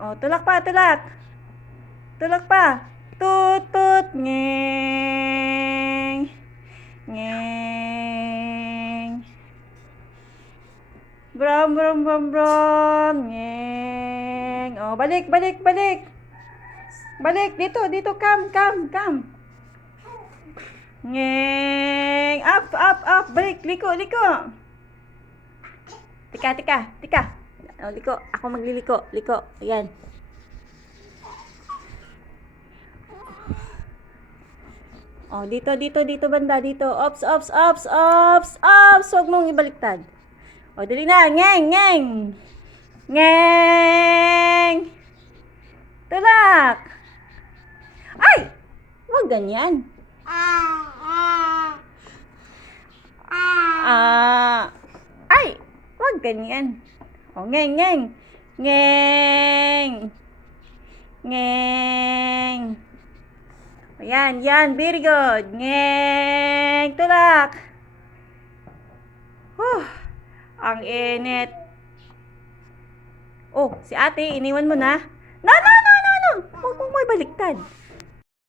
Oh, tulak pa, tulak. Tulak pa. Tut, tut, ngeng. Ngeng. Brom, brom, brom, brom. Ngeng. Oh, balik, balik, balik. Balik, dito, dito, come, come, come. Ngeng. Up, up, up. Balik, liko, liko. Tika, tika, tika. Oh, liko. Ako magliliko. Liko. Ayan. Oh, dito, dito, dito banda, dito. Ops, ops, ops, ops, ops. Huwag mong ibaliktad. Oh, dali na. Ngeng, ngeng. Ngeng. Tulak. Ay! Huwag ganyan. Ay! Huwag ganyan. Oh, ngeng, ngeng. Ngeng. Ngeng. Ayan, yan. Very good. Ngeng. Tulak. Ang init. Oh, si ate, iniwan mo na. No, no, no, no, no. Huwag mong may baliktad.